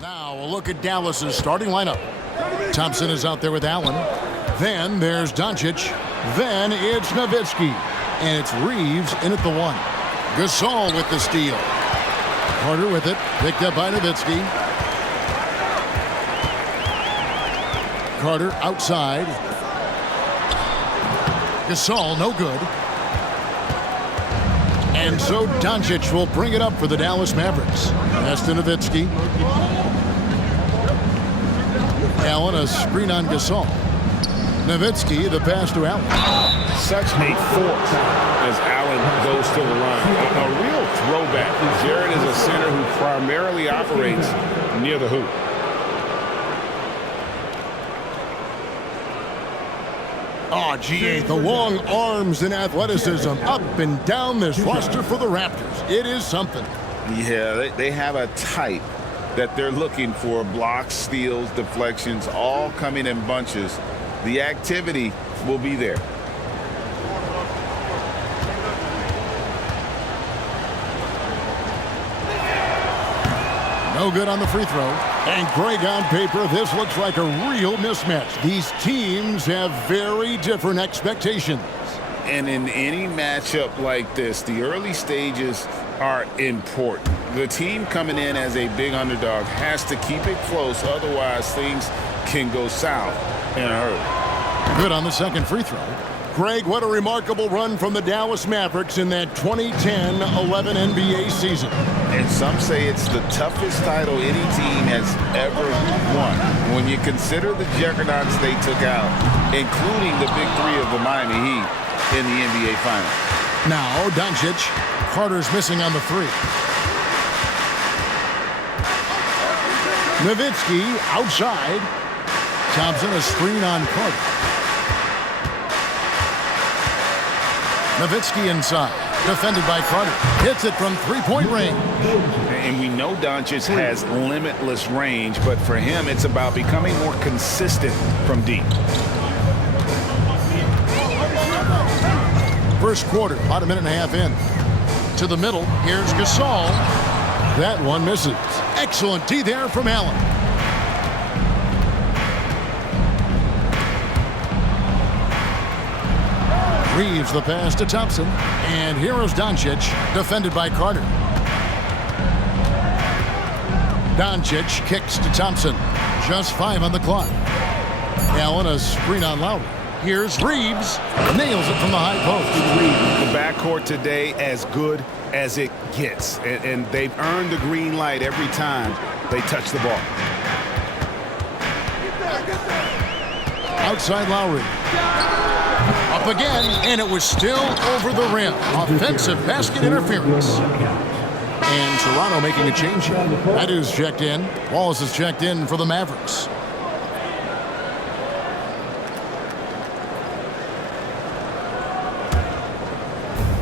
Now a look at Dallas's starting lineup. Thompson is out there with Allen. Then there's Doncic. Then it's Nowitzki. And it's Reeves in at the 1. Gasol with the steal. Carter with it. Picked up by Nowitzki. Carter outside. Gasol no good. And so Doncic will bring it up for the Dallas Mavericks. Pass to Nowitzki. Allen, a screen on Gasol. Nowitzki, the pass to Allen. Such a force as Allen goes to the line. A real throwback. Jared is a center who primarily operates near the hoop. Oh, GA, the long arms and athleticism up and down this roster for the Raptors. It is something. Yeah, they have a type that they're looking for. Blocks, steals, deflections, all coming in bunches. The activity will be there. No good on the free throw. And Greg, on paper, this looks like a real mismatch. These teams have very different expectations. And in any matchup like this, the early stages are important. The team coming in as a big underdog has to keep it close, otherwise things can go south in a hurry. Good on the second free throw. Greg, what a remarkable run from the Dallas Mavericks in that 2010-11 NBA season. And some say it's the toughest title any team has ever won. When you consider the juggernauts they took out, including the big three of the Miami Heat in the NBA Finals. Now, Doncic. Carter's missing on the 3. Nowitzki outside. Thompson, a screen on Carter. Nowitzki inside. Defended by Carter. Hits it from three-point range. And we know Doncic has limitless range, but for him, it's about becoming more consistent from deep. First quarter, about a minute and a half in. To the middle, here's Gasol. That one misses. Excellent D there from Allen. Reeves the pass to Thompson. And here is Doncic, defended by Carter. Doncic kicks to Thompson. Just 5 on the clock. Allen, a screen on Lowry. Here's Reeves. Nails it from the high post. The backcourt today as good as it gets. And they've earned the green light every time they touch the ball. Outside Lowry. Up again, and it was still over the rim. Offensive basket interference. And Toronto making a change. That is checked in. Wallace is checked in for the Mavericks.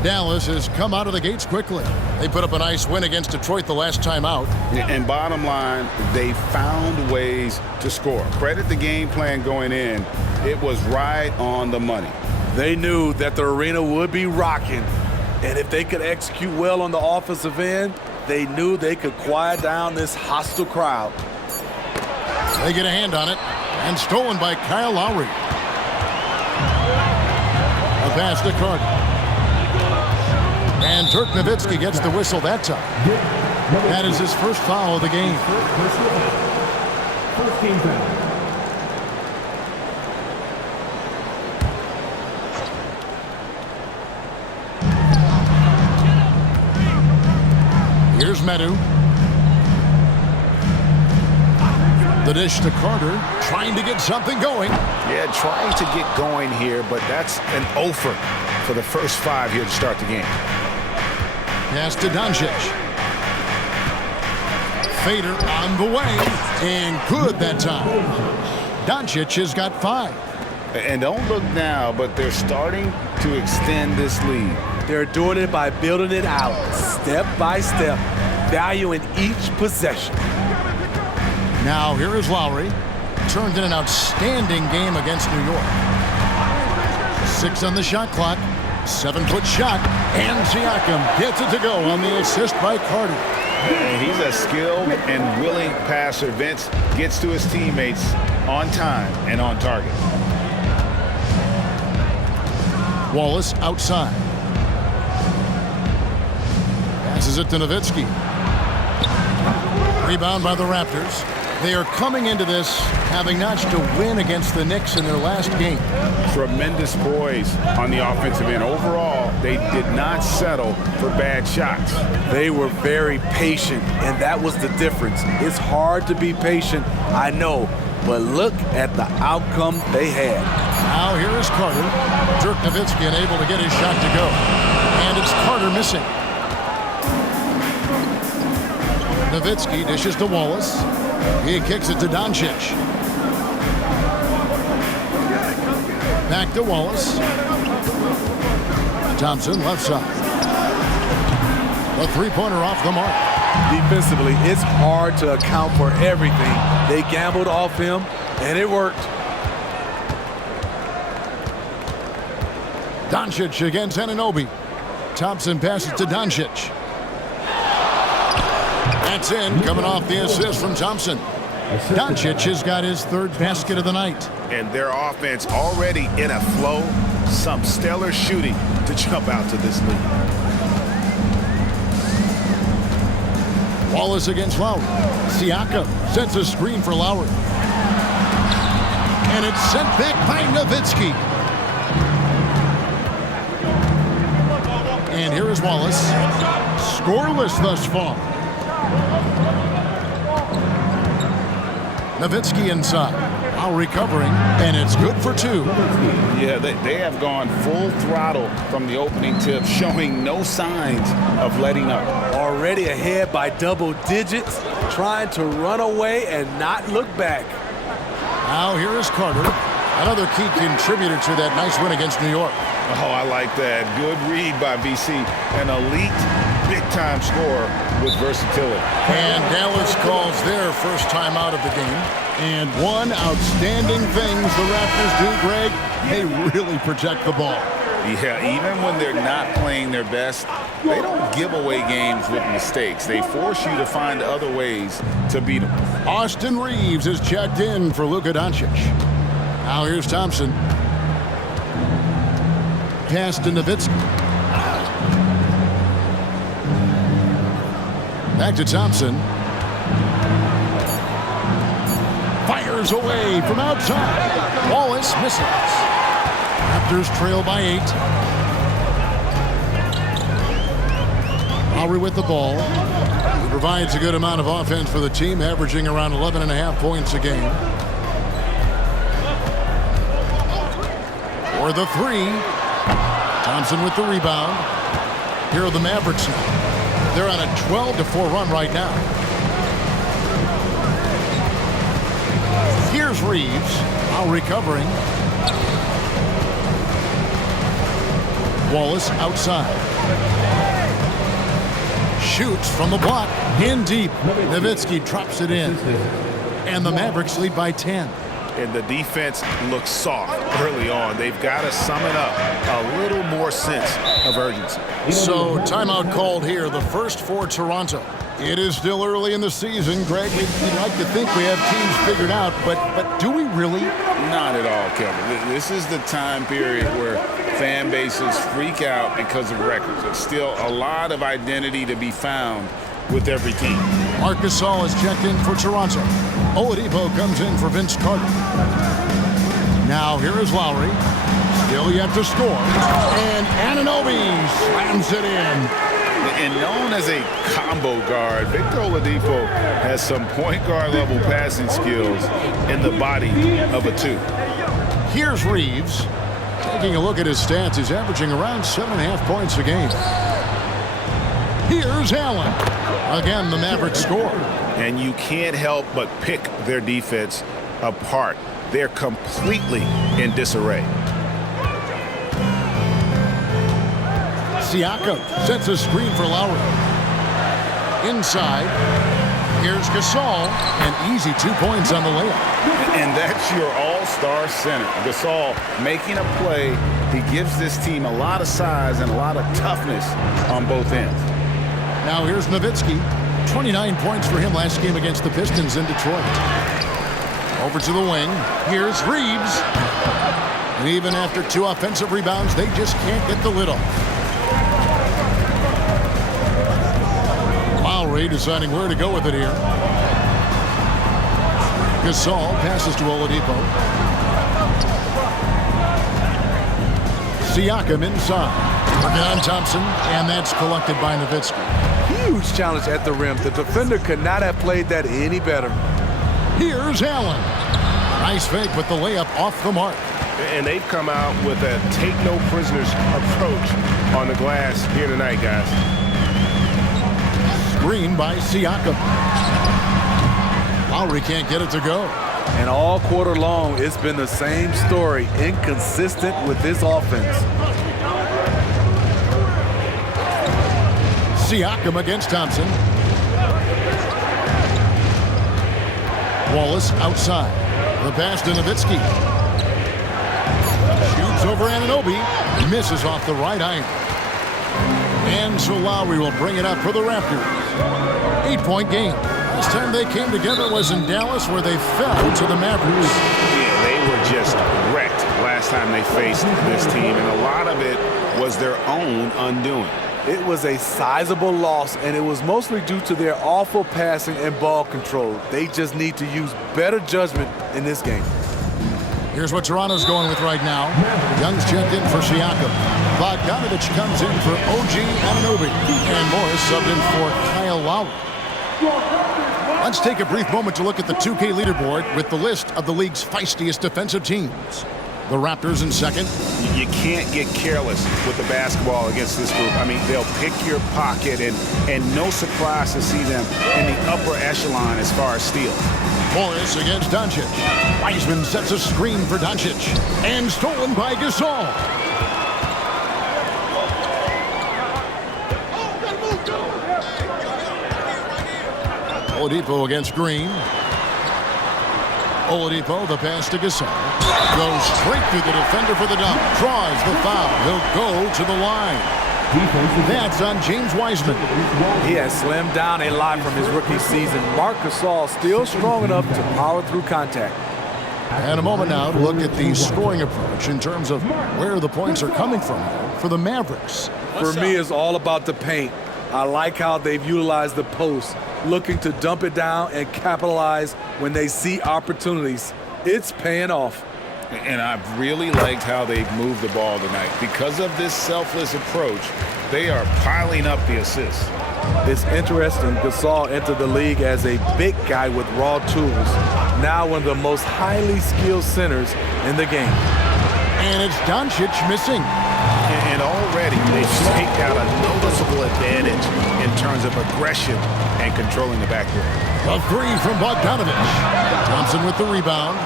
Dallas has come out of the gates quickly. They put up a nice win against Detroit the last time out. And bottom line, they found ways to score. Credit the game plan going in. It was right on the money. They knew that the arena would be rocking, and if they could execute well on the offensive end, they knew they could quiet down this hostile crowd. They get a hand on it, and stolen by Kyle Lowry. A pass to Carter. And Dirk Nowitzki gets the whistle that time. That is his first foul of the game. First team foul. Here's Medu. The dish to Carter, trying to get something going. Yeah, trying to get going here, but that's an offer for the first 5 here to start the game. Pass to Doncic. Fader on the way, and good that time. Doncic has got 5. And don't look now, but they're starting to extend this lead. They're doing it by building it out, step by step, valuing each possession. Now here is Lowry. Turned in an outstanding game against New York. 6 on the shot clock. 7-foot shot. And Siakam gets it to go on the assist by Carter. And he's a skilled and willing passer. Vince gets to his teammates on time and on target. Wallace outside. Passes it to Nowitzki. Rebound by the Raptors. They are coming into this having notched a win against the Knicks in their last game. Tremendous poise on the offensive end. Overall, they did not settle for bad shots. They were very patient, and that was the difference. It's hard to be patient, I know, but look at the outcome they had. Now here is Carter. Dirk Nowitzki unable to get his shot to go. And it's Carter missing. Nowitzki dishes to Wallace. He kicks it to Doncic. Back to Wallace. Thompson left side. The three-pointer off the mark. Defensively, it's hard to account for everything. They gambled off him, and it worked. Doncic against Anunoby. Thompson passes to Doncic. That's in, coming off the assist from Thompson. Doncic has got his third basket of the night. And their offense already in a flow. Some stellar shooting to jump out to this lead. Wallace against Lowry. Siakam sets a screen for Lowry. And it's sent back by Nowitzki. And here is Wallace. Scoreless thus far. Nowitzki inside. Now recovering, and it's good for two. Yeah, they have gone full throttle from the opening tip, showing no signs of letting up. Already ahead by double digits, trying to run away and not look back. Now here is Carter, another key contributor to that nice win against New York. Oh, I like that. Good read by BC. An elite, big-time scorer with versatility. And Dallas calls their first time out of the game. And one outstanding thing the Raptors do, Greg, they really protect the ball. Yeah, even when they're not playing their best, they don't give away games with mistakes. They force you to find other ways to beat them. Austin Reeves is checked in for Luka Doncic. Now here's Thompson. Pass to Nowitzki. Back to Thompson. Fires away from outside. Wallace misses. Raptors trail by 8. Lowry with the ball. He provides a good amount of offense for the team, averaging around 11.5 points a game. For the three. Thompson with the rebound. Here are the Mavericks now. They're on a 12-4 run right now. Here's Reeves, now recovering. Wallace outside. Shoots from the block, in deep. Nowitzki drops it in. And the Mavericks lead by 10. And the defense looks soft early on. They've got to sum it up a little more sense of urgency. So timeout called here, the first for Toronto. It is still early in the season, Greg. We'd like to think we have teams figured out, but do we really? Not at all, Kevin. This is the time period where fan bases freak out because of records. There's still a lot of identity to be found with every team. Marc Gasol is checked in for Toronto. Oladipo comes in for Vince Carter. Now here is Lowry. Still yet to score. And Anunoby slams it in. And known as a combo guard, Victor Oladipo has some point guard level passing skills in the body of a two. Here's Reeves. Taking a look at his stats, he's averaging around 7.5 points a game. Here's Allen. Again, the Mavericks score. And you can't help but pick their defense apart. They're completely in disarray. Siakam sets a screen for Lowry. Inside, here's Gasol. An easy 2 points on the layup. And that's your all-star center. Gasol making a play. He gives this team a lot of size and a lot of toughness on both ends. Now here's Nowitzki. 29 points for him last game against the Pistons in Detroit. Over to the wing. Here's Reeves. And even after 2 offensive rebounds, they just can't get the lid off. Lowry deciding where to go with it here. Gasol passes to Oladipo. Siakam inside. Working on Thompson, and that's collected by Nowitzki. Huge challenge at the rim. The defender could not have played that any better. Here's Allen. Nice fake with the layup off the mark. And they've come out with a take-no-prisoners approach on the glass here tonight, guys. Screen by Siakam. Lowry can't get it to go. And all quarter long, it's been the same story. Inconsistent with this offense. Siakam against Thompson. Wallace outside. The pass to Nowitzki. Shoots over Anunoby. Misses off the right iron. And so Lowry will bring it up for the Raptors. 8-point game. Last time they came together was in Dallas, where they fell to the Mavericks. Yeah, they were just wrecked last time they faced this team, and a lot of it was their own undoing. It was a sizable loss, and it was mostly due to their awful passing and ball control. They just need to use better judgment in this game. Here's what Toronto's going with right now. Young's checked in for Siakam. Bogdanovich comes in for OG Anunoby. And Morris subbed in for Kyle Lowry. Let's take a brief moment to look at the 2K leaderboard with the list of the league's feistiest defensive teams. The Raptors in second. You can't get careless with the basketball against this group. I mean, they'll pick your pocket, and no surprise to see them in the upper echelon as far as steals. Morris against Doncic. Wiseman sets a screen for Doncic. And stolen by Gasol. Oladipo against Green. Oladipo, the pass to Gasol. Goes straight through the defender for the dunk. Draws the foul. He'll go to the line. That's on James Wiseman. He has slimmed down a lot from his rookie season. Marc Gasol still strong enough to power through contact. And a moment now to look at the scoring approach in terms of where the points are coming from for the Mavericks. For me, it's all about the paint. I like how they've utilized the post, looking to dump it down and capitalize when they see opportunities. It's paying off. And I've really liked how they've moved the ball tonight. Because of this selfless approach, they are piling up the assists. It's interesting. Gasol entered the league as a big guy with raw tools. Now one of the most highly skilled centers in the game. And it's Doncic missing. And already they've staked out a noticeable advantage in terms of aggression and controlling the backcourt. A three from Bogdanovich. Thompson with the rebound.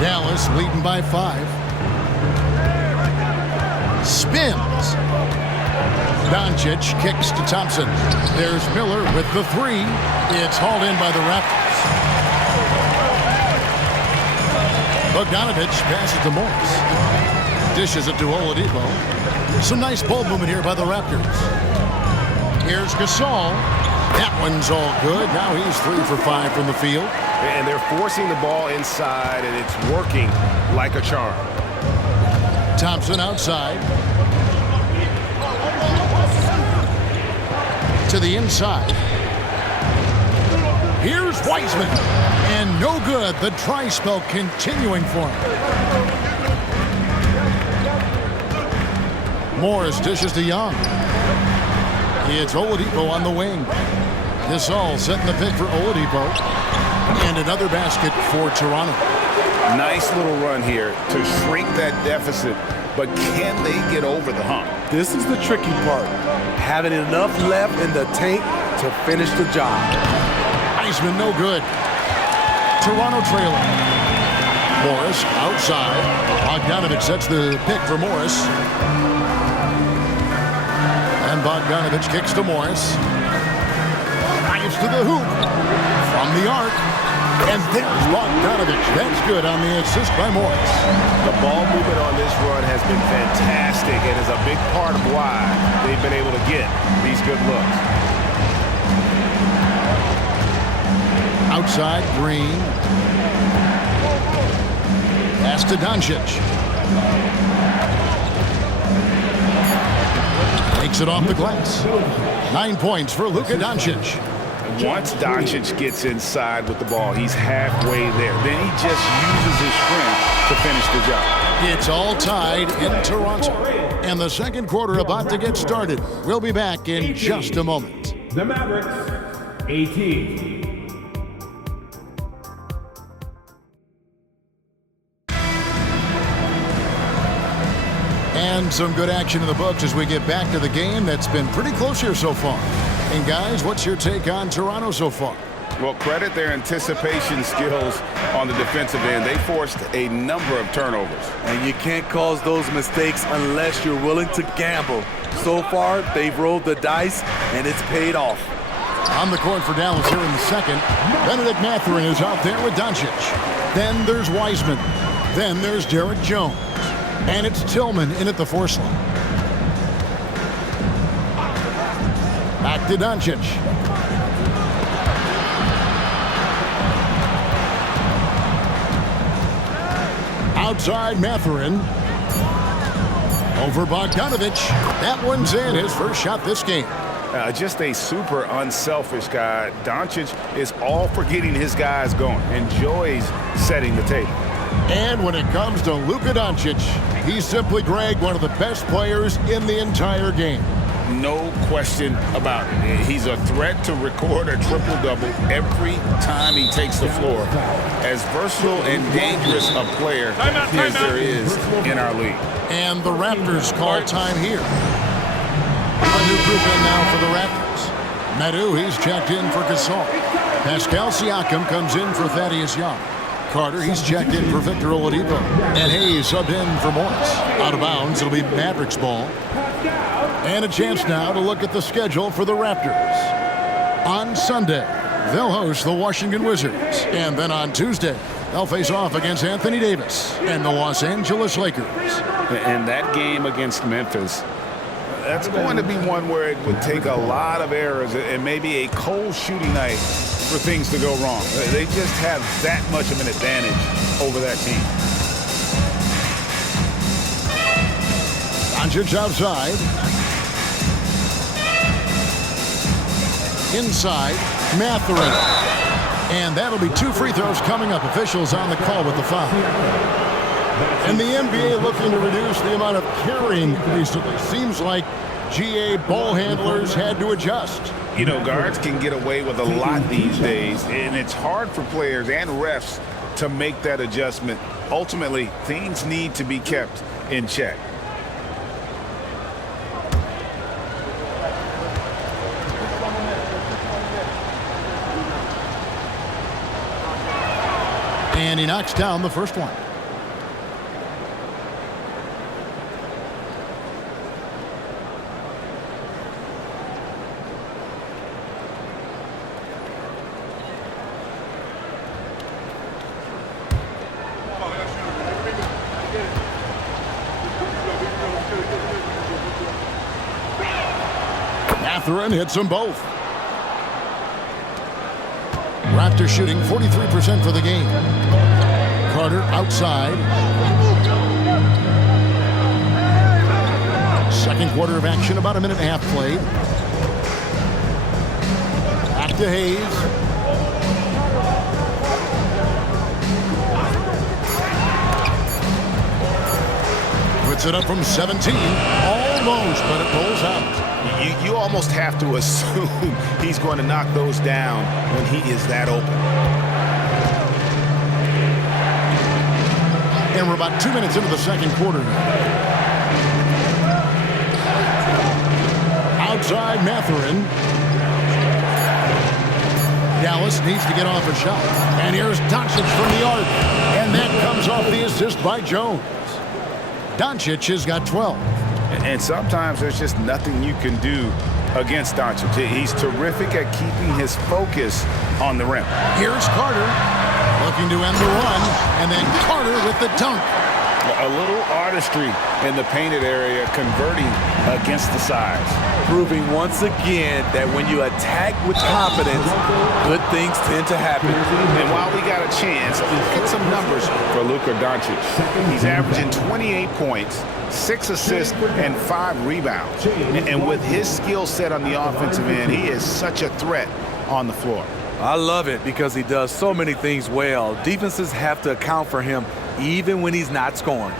Dallas leading by 5. Spins. Doncic kicks to Thompson. There's Miller with the 3. It's hauled in by the Raptors. Bogdanovich passes to Morris. Dishes it to Oladipo. Some nice ball movement here by the Raptors. Here's Gasol. That one's all good. Now he's 3 for 5 from the field. And they're forcing the ball inside, and it's working like a charm. Thompson outside. To the inside. Here's Wiseman. And no good. The try spell continuing for him. Morris dishes to Young. It's Oladipo on the wing. Gasol setting the pick for Oladipo. And another basket for Toronto. Nice little run here to shrink that deficit, but can they get over the hump? This is the tricky part. Having enough left in the tank to finish the job. Wiseman no good. Toronto trailing. Morris outside. Bogdanovich sets the pick for Morris. And Bogdanovich kicks to Morris. Drives to the hoop. From the arc. And there's Bogdanovich. That's good on the assist by Morris. The ball movement on this run has been fantastic and is a big part of why they've been able to get these good looks. Outside, Green. Pass to Doncic. Takes it off the glass. 9 points for Luka Doncic. Once Doncic gets inside with the ball, he's halfway there. Then he just uses his strength to finish the job. It's all tied in Toronto. And the second quarter about to get started. We'll be back in just a moment. The Mavericks, 18. And some good action in the books as we get back to the game that's been pretty close here so far. And guys, what's your take on Toronto so far? Well, credit their anticipation skills on the defensive end. They forced a number of turnovers. And you can't cause those mistakes unless you're willing to gamble. So far, they've rolled the dice, and it's paid off. On the court for Dallas here in the second, Benedict Mathurin is out there with Doncic. Then there's Wiseman. Then there's Derek Jones. And it's Tillman in at the 4 slot. Back to Doncic. Outside Mathurin. Over Bogdanovic. That one's in, his first shot this game. Just a super unselfish guy. Doncic is all for getting his guys going. Enjoys setting the table. And when it comes to Luka Doncic, he's simply, Greg, one of the best players in the entire game. No question about it. He's a threat to record a triple-double every time he takes the floor. As versatile and dangerous a player as there is in our league. And the Raptors call time here. A new group in now for the Raptors. Meadow, he's checked in for Gasol. Pascal Siakam comes in for Thaddeus Young. Carter, he's checked in for Victor Oladipo. And Hayes subbed in for Morris. Out of bounds, it'll be Mavericks ball. And a chance now to look at the schedule for the Raptors. On Sunday, they'll host the Washington Wizards. And then on Tuesday, they'll face off against Anthony Davis and the Los Angeles Lakers. And that game against Memphis, that's going to be one where it would take a lot of errors and maybe a cold shooting night for things to go wrong. They just have that much of an advantage over that team. Doncic outside. Inside, Mathurin. And that'll be 2 free throws coming up. Officials on the call with the foul. And the NBA looking to reduce the amount of carrying recently. Seems like GA ball handlers had to adjust. You know, guards can get away with a lot these days, and it's hard for players and refs to make that adjustment. Ultimately, things need to be kept in check. And he knocks down the first one. Mathurin hits them both. Raptors shooting 43% for the game. Carter outside. Second quarter of action, about a minute and a half played. Back to Hayes. Puts it up from 17. Almost, but it pulls out. You almost have to assume he's going to knock those down when he is that open. And we're about 2 minutes into the second quarter now. Outside Mathurin. Dallas needs to get off a shot. And here's Doncic from the arc. And that comes off the assist by Jones. Doncic has got 12. And sometimes there's just nothing you can do against Doncic. He's terrific at keeping his focus on the rim. Here's Carter looking to end the run, and then Carter with the dunk. A little artistry in the painted area, converting against the size. Proving once again that when you attack with confidence, good things tend to happen. And while we got a chance, get some numbers for Luka Doncic. He's averaging 28 points, 6 assists, and 5 rebounds. And with his skill set on the offensive end, he is such a threat on the floor. I love it because he does so many things well. Defenses have to account for him even when he's not scoring.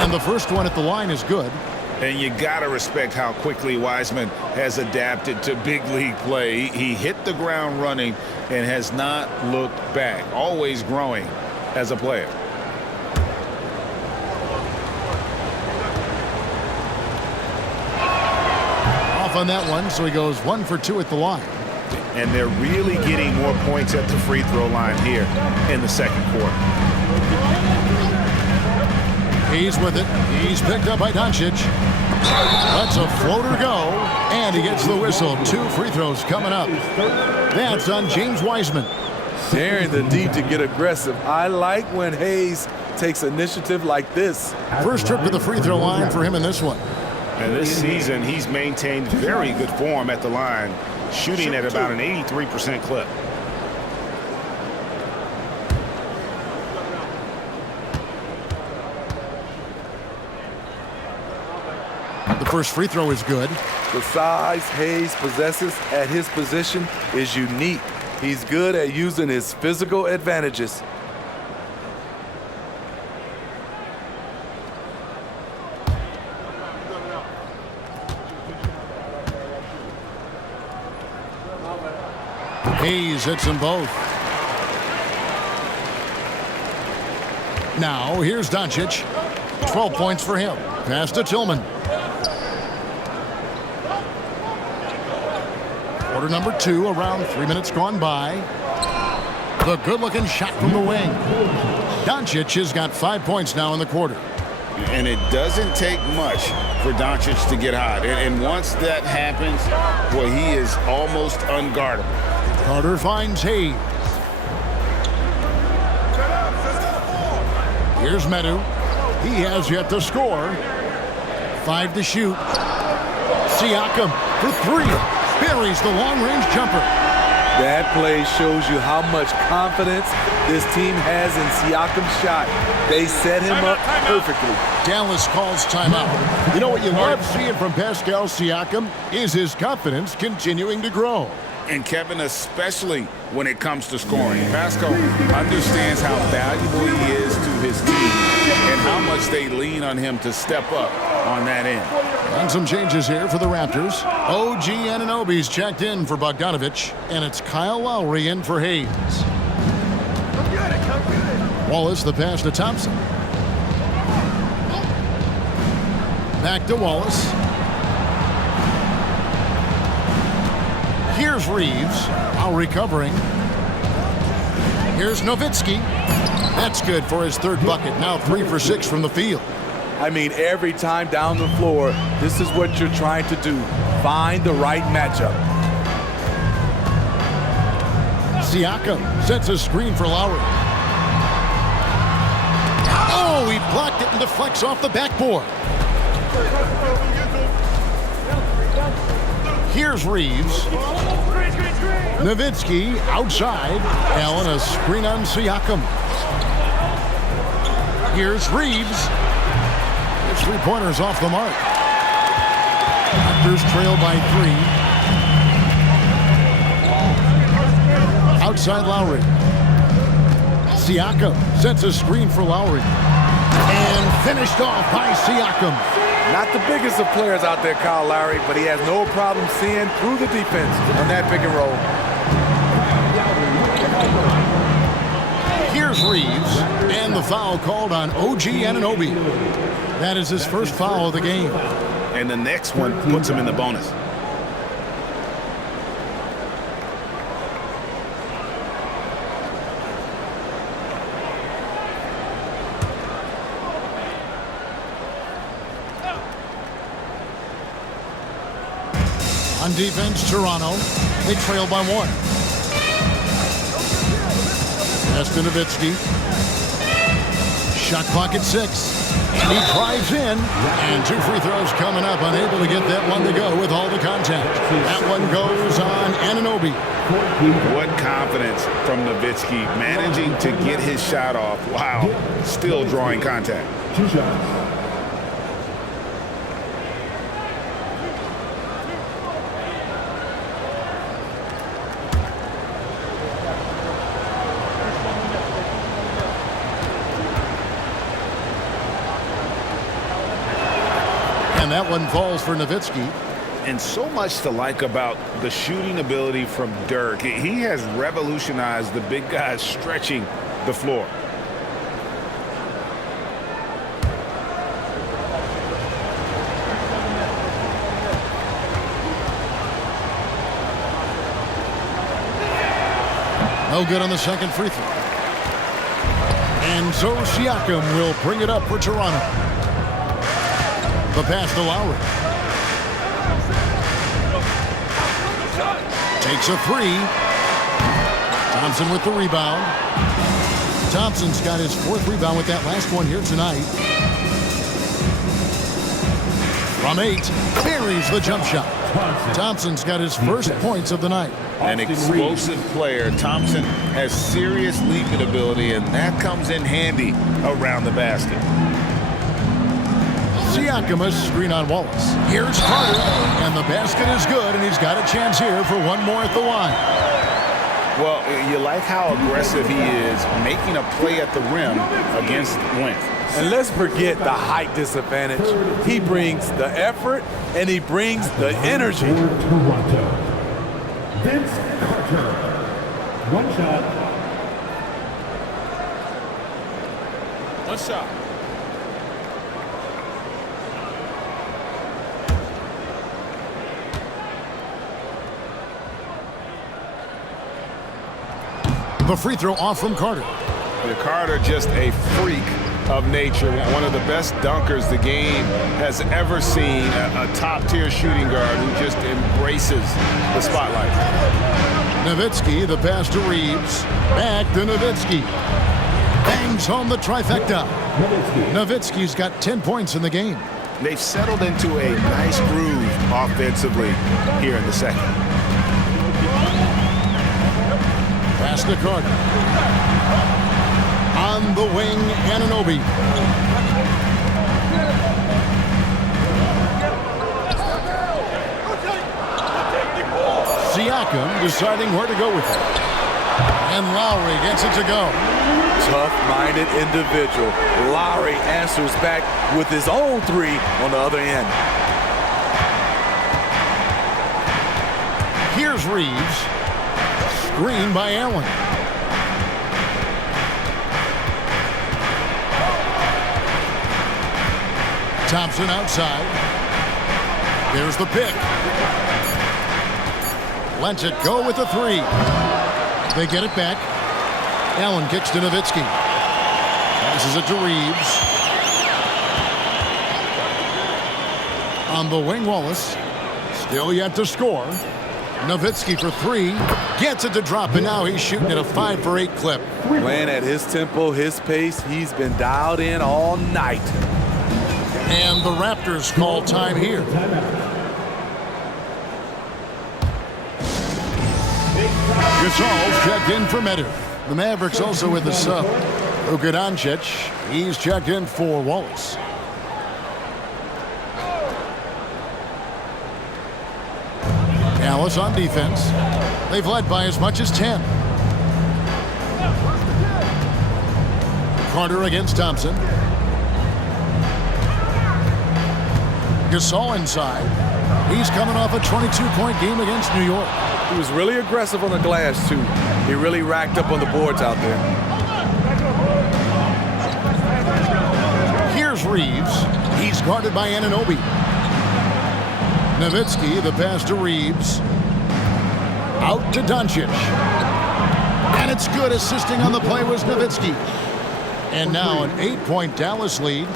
And the first one at the line is good. And you got to respect how quickly Wiseman has adapted to big league play. He hit the ground running and has not looked back, always growing as a player. Off on that one, so he goes 1 for 2 at the line. And they're really getting more points at the free throw line here in the second quarter. He's with it. He's picked up by Doncic. Lets a floater go, and he gets the whistle. 2 free throws coming up. That's on James Wiseman. Daring the D to get aggressive. I like when Hayes takes initiative like this. First trip to the free throw line for him in this one. And this season, he's maintained very good form at the line, shooting at about an 83% clip. The first free throw is good. The size Hayes possesses at his position is unique. He's good at using his physical advantages. Hayes hits them both. Now, here's Doncic. 12 points for him. Pass to Tillman. Quarter number 2, around 3 minutes gone by. The good-looking shot from the wing. Doncic has got 5 points now in the quarter. And it doesn't take much for Doncic to get hot. And once that happens, boy, he is almost unguardable. Carter finds Hayes. Here's Medu. He has yet to score. 5 to shoot. Siakam for 3. Buries the long-range jumper. That play shows you how much confidence this team has in Siakam's shot. They set him up perfectly. Dallas calls timeout. You know what you love seeing from Pascal Siakam is his confidence continuing to grow. And Kevin, especially when it comes to scoring. Pascal understands how valuable he is to his team and how much they lean on him to step up on that end. And some changes here for the Raptors. OG Anunoby's checked in for Bogdanovic, and it's Kyle Lowry in for Hayes. Wallace the pass to Thompson. Back to Wallace. Here's Reeves. Lowry covering. Here's Nowitzki. That's good for his 3rd bucket. Now 3 for 6 from the field. I mean, every time down the floor, this is what you're trying to do. Find the right matchup. Siakam sets a screen for Lowry. Oh, he blocked it and deflects off the backboard. Here's Reeves. Nowitzki outside. Allen a screen on Siakam. Here's Reeves. His 3-pointers off the mark. Raptors trail by 3. Outside Lowry. Siakam sets a screen for Lowry. And finished off by Siakam. Not the biggest of players out there, Kyle Lowry, but he has no problem seeing through the defense on that pick and roll. Here's Reeves, and the foul called on OG Anunoby. That is his first foul of the game. And the next one puts him in the bonus. On defense, Toronto. They trail by 1. Pass to Nowitzki. Shot clock at 6. And he drives in. And 2 free throws coming up. Unable to get that one to go with all the contact. That one goes on Anunoby. What confidence from Nowitzki, managing to get his shot off while still drawing contact. 2 shots. And that one falls for Nowitzki. And so much to like about the shooting ability from Dirk. He has revolutionized the big guys stretching the floor. No good on the second free throw. And so Siakam will bring it up for Toronto. The pass to Lowry. Takes a 3. Thompson with the rebound. Thompson's got his 4th rebound with that last one here tonight. From 8, buries the jump shot. Thompson's got his first points of the night. An explosive player. Thompson has serious leaping ability, and that comes in handy around the basket. Siakam, a screen on Wallace. Here's Carter, and the basket is good, and he's got a chance here for one more at the line. Well, you like how aggressive he is, making a play at the rim against length. And let's forget the height disadvantage. He brings the effort, and he brings the energy. Toronto. Vince Carter. 1 shot. One shot. The free throw off from Carter. Carter, just a freak of nature. One of the best dunkers the game has ever seen. A top-tier shooting guard who just embraces the spotlight. Nowitzki, the pass to Reeves. Back to Nowitzki. Bangs home the trifecta. Nowitzki's got 10 points in the game. They've settled into a nice groove offensively here in the second. Pass to Carter. On the wing, Anunoby. Siakam deciding where to go with it. And Lowry gets it to go. Tough-minded individual. Lowry answers back with his own 3 on the other end. Here's Reeves. Screen by Allen. Thompson outside. There's the pick. Lets it go with the 3. They get it back. Allen kicks to Nowitzki. Passes it to Reeves. On the wing, Wallace. Still yet to score. Nowitzki for 3. Gets it to drop, and now he's shooting at a 5 for 8 clip. Playing at his tempo, his pace. He's been dialed in all night. And the Raptors call time here. Gasol's checked in for Meadow. The Mavericks also with the sub. Luka Doncic, he's checked in for Wallace. Dallas on defense. They've led by as much as 10. Carter against Thompson. Gasol inside. He's coming off a 22-point game against New York. He was really aggressive on the glass, too. He really racked up on the boards out there. Here's Reeves. He's guarded by Anunoby. Nowitzki, the pass to Reeves. Out to Doncic. And it's good. Assisting on the play was Nowitzki. And now an 8-point Dallas lead.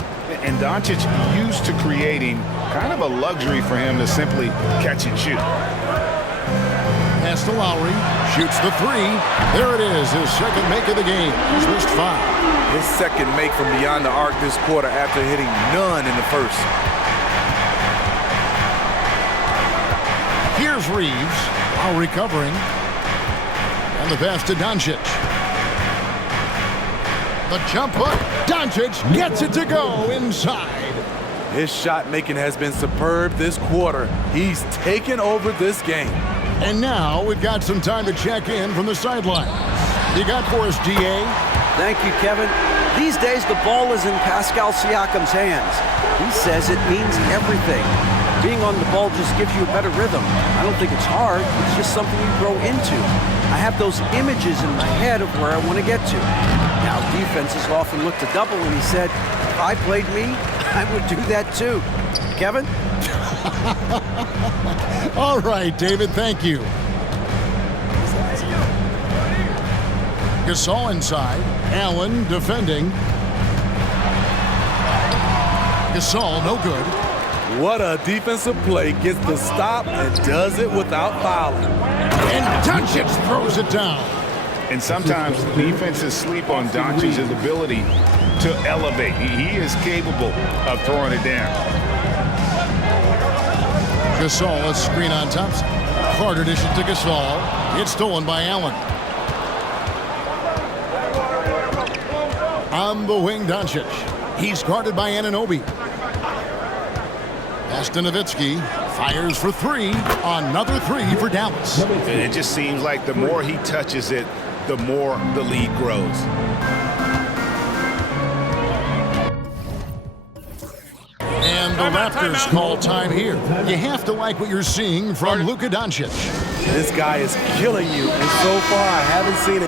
And Doncic used to creating kind of a luxury for him to simply catch and shoot. pass to Lowry. Shoots the three. There it is, his second make of the game. He's missed 5. His second make from beyond the arc this quarter after hitting none in the first. Here's Reeves. Lowry covering. And the pass to Doncic. The jump hook. Doncic gets it to go inside. His shot making has been superb this quarter. He's taken over this game. And now we've got some time to check in from the sideline. You got for us, DA? Thank you, Kevin. These days, the ball is in Pascal Siakam's hands. He says it means everything. Being on the ball just gives you a better rhythm. I don't think it's hard. It's just something you grow into. I have those images in my head of where I want to get to. Now, defenses often look to double, and he said, if I played me, I would do that too. Kevin? All right, David, thank you. Gasol inside. Allen defending. Gasol, no good. What a defensive play. Gets the stop and does it without fouling. And Doncic throws it down. And sometimes defenses sleep on Doncic's ability to elevate. He is capable of throwing it down. Gasol, a screen on Thompson. Carter dishes to Gasol. It's stolen by Allen. On the wing, Doncic. He's guarded by Anunoby. Pass to Nowitzki. Fires for 3. Another 3 for Dallas. And it just seems like the more he touches it, the more the lead grows. And the Raptors call time here. You have to like what you're seeing from Luka Doncic. This guy is killing you, and so far I haven't seen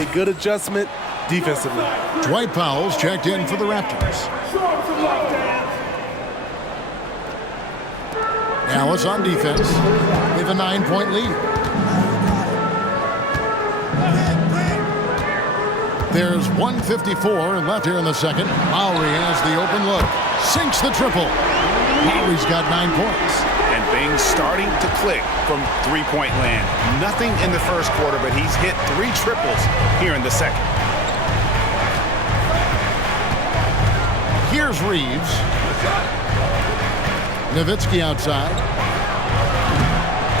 a good adjustment defensively. Dwight Powell's checked in for the Raptors. Dallas on defense. They have a 9-point lead. There's 1:54 left here in the second. Lowry has the open look. Sinks the triple. Lowry's got 9 points. And things starting to click from three-point land. Nothing in the first quarter, but he's hit 3 triples here in the second. Here's Reeves. Nowitzki outside.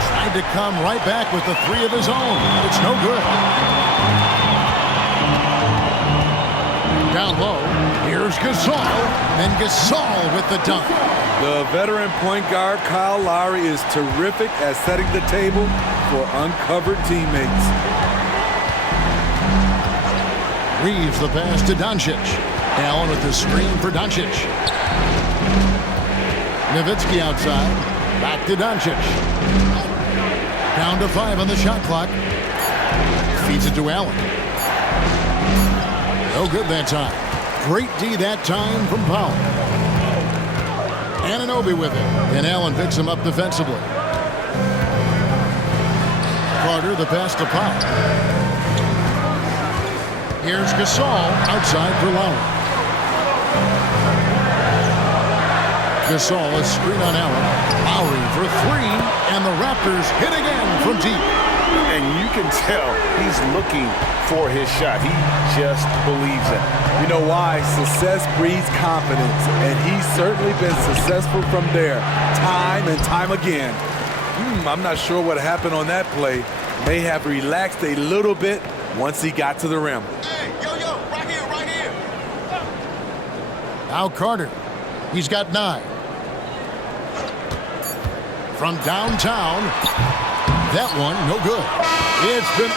Tried to come right back with the 3 of his own. It's no good. Down low. Here's Gasol. And Gasol with the dunk. The veteran point guard, Kyle Lowry, is terrific at setting the table for uncovered teammates. Reeves the pass to Doncic. Allen with the screen for Doncic. Nowitzki outside. Back to Doncic. Down to 5 on the shot clock. Feeds it to Allen. No good that time. Great D that time from Powell. Anunoby with it. And Allen picks him up defensively. Carter the pass to Powell. Here's Gasol outside for Lowry. Gasol, a screen on Allen. Lowry for 3, and the Raptors hit again from deep. And you can tell he's looking for his shot. He just believes it. You know why? Success breeds confidence, and he's certainly been successful from there, time and time again. I'm not sure what happened on that play. May have relaxed a little bit once he got to the rim. Hey, yo, right here. Now Carter. He's got 9. From downtown. That one, no good. It's been...